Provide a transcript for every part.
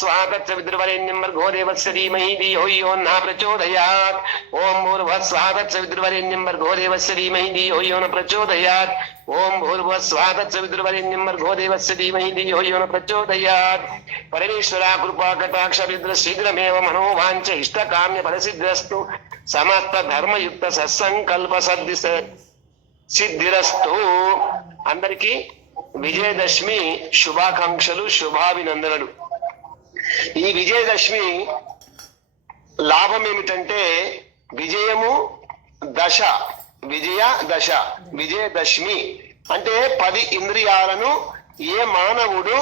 स्वागत విద్రువరేణ్యం వర్గో దేవస్య धीमहि ధియో యో न प्रचोदयात्। ॐ భూర్భువ స్వాహ విద్రువరేణ్యం వర్గో దేవస్య ధీమహి ధియో యో న ప్రచోదయాత్ ఓం భూర్భువ స్వాహ విద్రువరేణ్యం వర్గో దేవస్య ధీమహి ధియో యో న ప్రచోదయాత్ పరమేశ్వర కృపా కటాక్ష విద్ర శీఘ్రమేవ మనోవాంఛ ఇష్టకామ్య సమస్త ధర్మయుక్త సత్సంకల్ప సద్ది సిద్ధిరస్తు అందరికీ విజయదశమి శుభాకాంక్షలు శుభాభినందనలు. ఈ విజయదశమి లాభం ఏమిటంటే విజయము దశ విజయ దశ విజయదశమి. అంటే పది ఇంద్రియాలను ఏ మానవుడు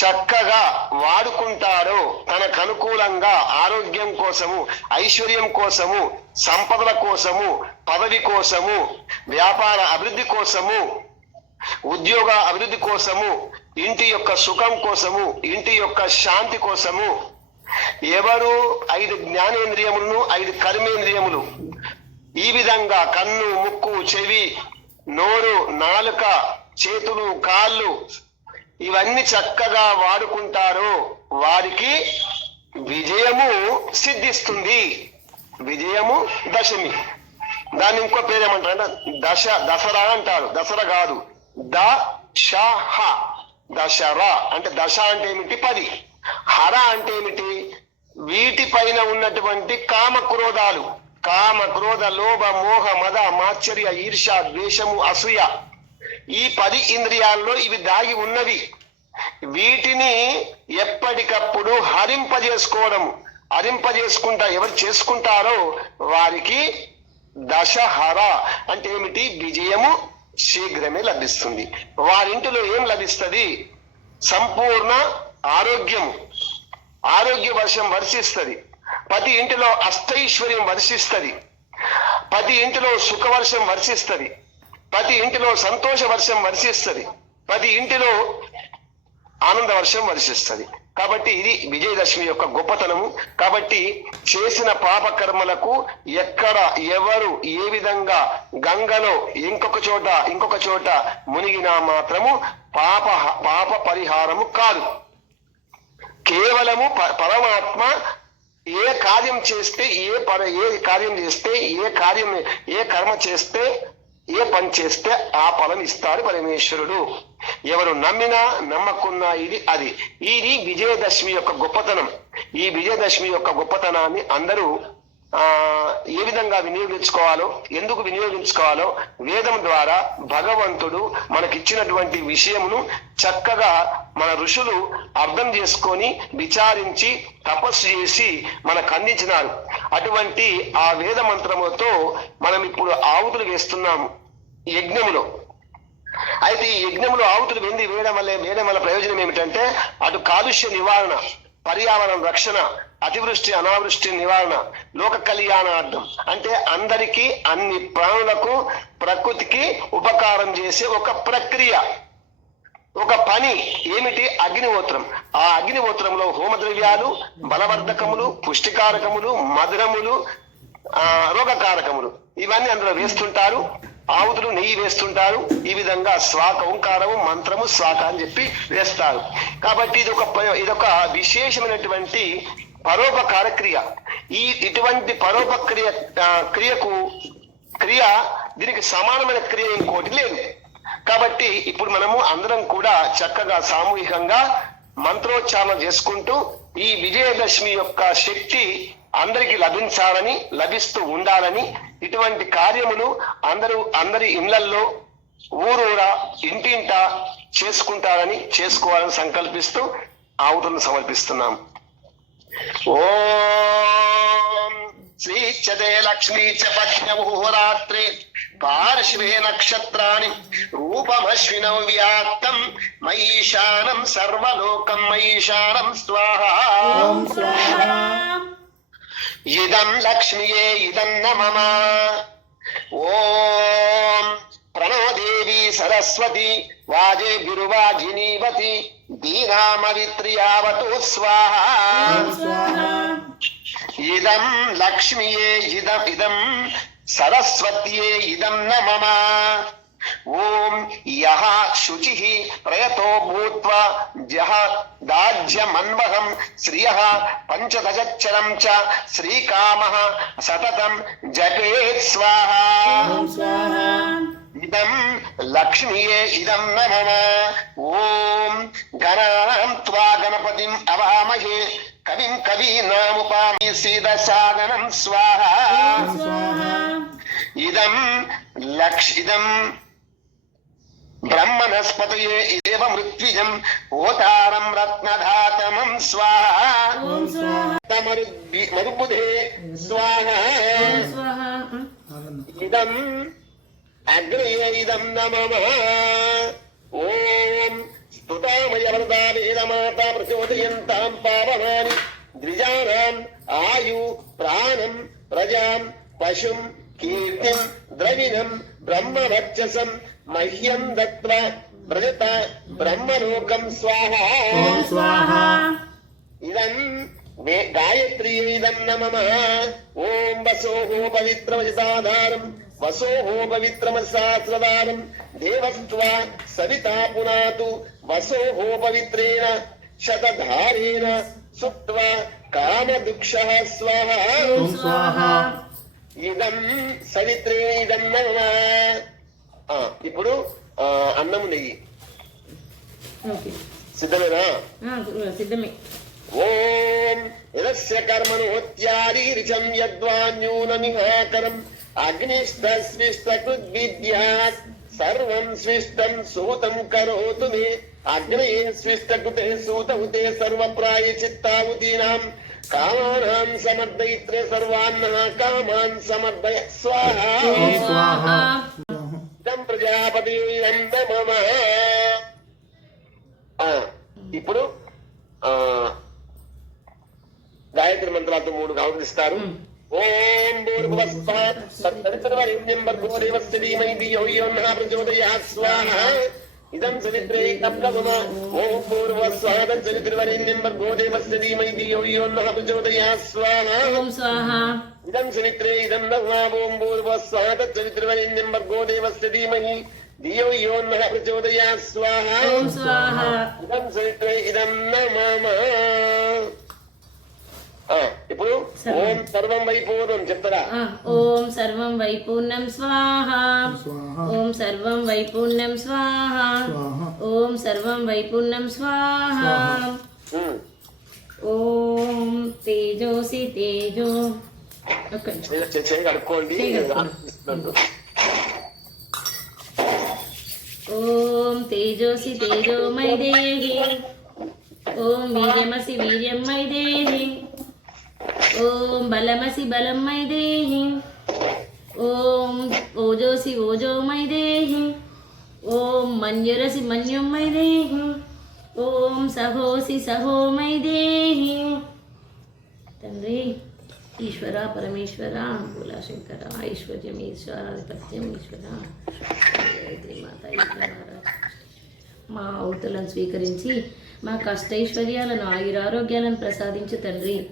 చక్కగా వాడుకుంటారో తనకు అనుకూలంగా ఆరోగ్యం కోసము ఐశ్వర్యం కోసము సంపదల కోసము పదవి కోసము వ్యాపార అభివృద్ధి కోసము ఉద్యోగ అభివృద్ధి కోసము ఇంటి యొక్క సుఖం కోసము ఇంటి యొక్క శాంతి కోసము ఎవరు ఐదు జ్ఞానేంద్రియములను ఐదు కర్మేంద్రియములు. ఈ విధంగా కన్ను ముక్కు చెవి నోరు నాలుక చేతులు కాళ్ళు ఇవన్నీ చక్కగా వాడుకుంటారో. వారికి విజయము సిద్ధిస్తుంది. విజయము దశమి. దాన్ని ఇంకో పేరు ఏమంటారు దశ దసరా అంటారు. దసరా కాదు. దశహ దశరా అంటే దశ అంటే ఏమిటి? పది. హర అంటే ఏమిటి? వీటిపైన ఉన్నటువంటి కామ క్రోధాలు. కామ క్రోధ లోభ మోహ మద మాత్సర్య ఈర్ష ద్వేషము అసూయ. ఈ పది ఇంద్రియాల్లో ఇవి దాగి ఉన్నవి. వీటిని ఎప్పటికప్పుడు హరింపజేసుకోవడం హరింపజేసుకుంటా ఎవరు చేసుకుంటారో వారికి దశహర అంటే ఏమిటి? విజయము శీఘ్రమే లభిస్తుంది. వారింటిలో ఏం లభిస్తుంది? సంపూర్ణ ఆరోగ్యం ఆరోగ్య వర్షం వర్షిస్తుంది. ప్రతి ఇంటిలో అష్టైశ్వర్యం వర్షిస్తుంది. ప్రతి ఇంటిలో సుఖవర్షం వర్షిస్తుంది. ప్రతి ఇంటిలో సంతోష వర్షం వర్షిస్తుంది. ప్రతి ఇంటిలో ఆనంద వర్షం వర్షిస్తుంది. కాబట్టి ఇది విజయదశమి యొక్క గొప్పతనము. కాబట్టి చేసిన పాప కర్మలకు ఎక్కడ ఎవరు ఏ విధంగా గంగలో ఇంకొక చోట ఇంకొక చోట మునిగినా మాత్రము పాప పాప పరిహారము కాదు. కేవలము పరమాత్మ ఏ కార్యం చేస్తే ఏ పర ఏ కార్యం చేస్తే ఏ కార్యం ఏ కర్మ చేస్తే ఏ పని చేస్తే ఆ ఫలం ఇస్తాడు పరమేశ్వరుడు. ఎవరు నమ్మినా నమ్మకున్నా ఇది అది. ఇది విజయదశమి యొక్క గొప్పతనం. ఈ విజయదశమి యొక్క గొప్పతనాన్ని అందరూ ఏ విధంగా వినియోగించుకోవాలో ఎందుకు వినియోగించుకోవాలో వేదం ద్వారా భగవంతుడు మనకిచ్చినటువంటి విషయమును చక్కగా మన ఋషులు అర్థం చేసుకొని విచారించి తపస్సు చేసి మనకు అందించినారు అటువంటి ఆ వేద మంత్రములతో మనం ఇప్పుడు ఆవుతులు వేస్తున్నాము యజ్ఞములో. అయితే ఈ యజ్ఞంలో ఆవుతులు వెంది వేయడం వల్ల వేయడం వల్ల ప్రయోజనం ఏమిటంటే అటు కాలుష్య నివారణ. పర్యావరణ రక్షణ అతివృష్టి అనావృష్టి నివారణ లోక కళ్యాణార్థం అంటే అందరికీ అన్ని ప్రాణులకు ప్రకృతికి ఉపకారం చేసే ఒక ప్రక్రియ ఒక పని. ఏమిటి? అగ్నిహోత్రం. ఆ అగ్నిహోత్రంలో హోమద్రవ్యాలు బలవర్ధకములు పుష్టికారకములు మధురములు ఆ రోగకారకములు. ఇవన్నీ అందులో వేస్తుంటారు. ఆవుతులు నెయ్యి వేస్తుంటారు. ఈ విధంగా స్వాక ఓంకారము మంత్రము స్వాక అని చెప్పి వేస్తారు. కాబట్టి ఇది ఒక ప- ఇదొక విశేషమైనటువంటి పరోపకార క్రియ ఈ ఇటువంటి పరోపక్రియ క్రియకు క్రియ దీనికి సమానమైన క్రియ ఇంకోటి లేదు. కాబట్టి ఇప్పుడు మనము అందరం కూడా చక్కగా సామూహికంగా మంత్రోచ్చారణ చేసుకుంటూ ఈ విజయదశమి యొక్క శక్తి అందరికీ లభించాలని లభిస్తూ ఉండాలని ఇటువంటి కార్యములు అందరూ అందరి ఇళ్ళల్లో ఊరూరా ఇంటింట చేసుకుంటారని చేసుకోవాలని సంకల్పిస్తూ ఆవుతులను సమర్పిస్తున్నాం. ఓం శ్రీచదే లక్ష్మీ చ పద్మముహురాత్రే పార్శ్వే నక్షత్రాణి రూపమశ్వినౌ వ్యాప్తం మయీశానం సర్వలోకం మయీశానం స్వాహ. ఇదం లక్ష్మియే ఇదం నమ ఓం ప్రణోదేవి సరస్వతి వాజే గురువాజినీవతి దీనామవిత్రియావతు స్వాహా. ఇదం లక్ష్మియే ఇదం ఇదం సరస్వత్యే ఇదం నమ మమ. ఓం యహ శుచి ప్రయతో భూత్వా జహ దాజ్యమన్వహం శ్రియ పంచదశచ్చరం చ శ్రీకామ సతతం జపేత్ స్వాహా ఓం స్వాహా ఇదం లక్ష్మియే ఇదం నమః ఓం గణాం త్వా గణపతిం అవామహే కవిం కవీనాముపామి సీద సాధనం స్వాహా ఓం స్వాహా ఇదం లక్ష్ ఇదం బ్రహ్మణస్పతయే ఇదేవ మృత్విజం ఓతారం రత్నధాతమం స్వాహా మరుబుధే స్వాహా ఇదం అగ్రయ ఇదం నమః ఓం స్తుతామయ వరదా వేదమాత ప్రచోదయంతాం పావనాని ద్విజానాం ఆయు ప్రాణం ప్రజాం పశుం కీర్తిం ద్రవిణం బ్రహ్మవర్చసం మహ్యం దత్వ వ్రజత బ్రహ్మలోకం స్వాహా. ఇదం గాయత్రీ ఇదం నమః. ఓం వసోహో పవిత్రమసాధారం వసోహో పవిత్రమశాస్త్రదానం దేవస్త్వ సవితా పునాతు వసోహో పవిత్రేణ శతధారేణ సుత్వ కామదుక్ష స్వాహ. స్వాహా. ఇదం సవిత్రే ఇదం ఇప్పుడు ఆ, అన్నం నెయ్యి. సిద్ధమేనా? సిద్ధమే. ఓం యదస్య కర్మణోత్యారీరిచం యద్వాన్యూనమిహాకరం. అగ్నిష్టస్విష్టకృద్విద్యాత్. సర్వం స్విష్టం సూతం కరోతు మే. అగ్నయే స్విష్టకృతే సూతవుతే సర్వప్రాయచిత్తావుతీనాం కామానాం సమర్దయిత్రే సర్వాన్నః కామాన్ సమర్దయ స్వాహా. ప్రజాపతి ఇప్పుడు ఆ గాయత్రి మంత్రాలతో మూడు మ్మ్. ఓం భూర్భువస్వారిణ్యం భర్గో దేవస్య ధీమహి ధియో యో నః ప్రచోదయాత్. స్వాహా. తప్తమమ ఓం పూర్వస్వాదం సవిత్రవరిణ్యం భర్గో దేవస్య ధీమహి ధియో యో నః ప్రచోదయాత్ స్వాహా ఓం స్వాహా ఇదం సవిత్రే ఇదం నవాం పూర్వస్వాదం సవిత్రవరిణ్యం భర్గో దేవస్య ధీమహి ధియో యో నః ప్రచోదయాత్ స్వాహా ఓం స్వాహా ఇదం సవిత్రే ఇదం నమమ ఆ, ఇప్పుడు ఓం సర్వం వైపూర్వం చెప్తారా? ఆ, ఓం సర్వం వైపూర్ణం స్వాహా. ఓం సర్వం వైపూర్ణం స్వాహా. ఓం సర్వం వైపూర్ణం స్వాహా. ఓం తేజోసి తేజో. కడుక్కోండి. ఓం తేజోసి తేజోమయ దేహి. ఓం వీర్యమసి వీర్యమయ దేహి. ఓం బలమసి బలమయ దేహి ఓం ఓజోసి ఓజోమై దేహి ఓం మంజురసి మన్యుమయ దేహి ఓం సహోసి సహోమై దేహి తండ్రి ఈశ్వర పరమేశ్వర బోలా శంకర ఐశ్వర్యం ఈశ్వరాధిపత్యం ఈశ్వర మాత ఈశ్వర మా అవతలను స్వీకరించి మా కష్టైశ్వర్యాలను ఆయురారోగ్యాలను ప్రసాదించు తండ్రి.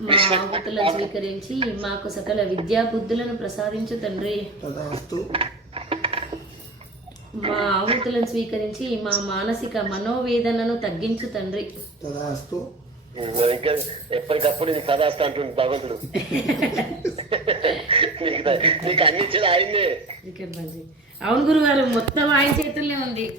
మా అవతలను స్వీకరించి మాకు సకల విద్యా బుద్ధులను ప్రసాదించు తండ్రి. తదాస్తు మా ఆహుతులను స్వీకరించి మా మానసిక మనోవేదనను తగ్గించు తండ్రి. ఎప్పటికప్పుడు ఇది అంటుంది భగవంతుడు. నీకు ద- నీకు అన్ని ఇచ్చేది ఆయన్నే. అవును గురుగారు మొత్తం ఆయన చేతుల్లో ఉంది.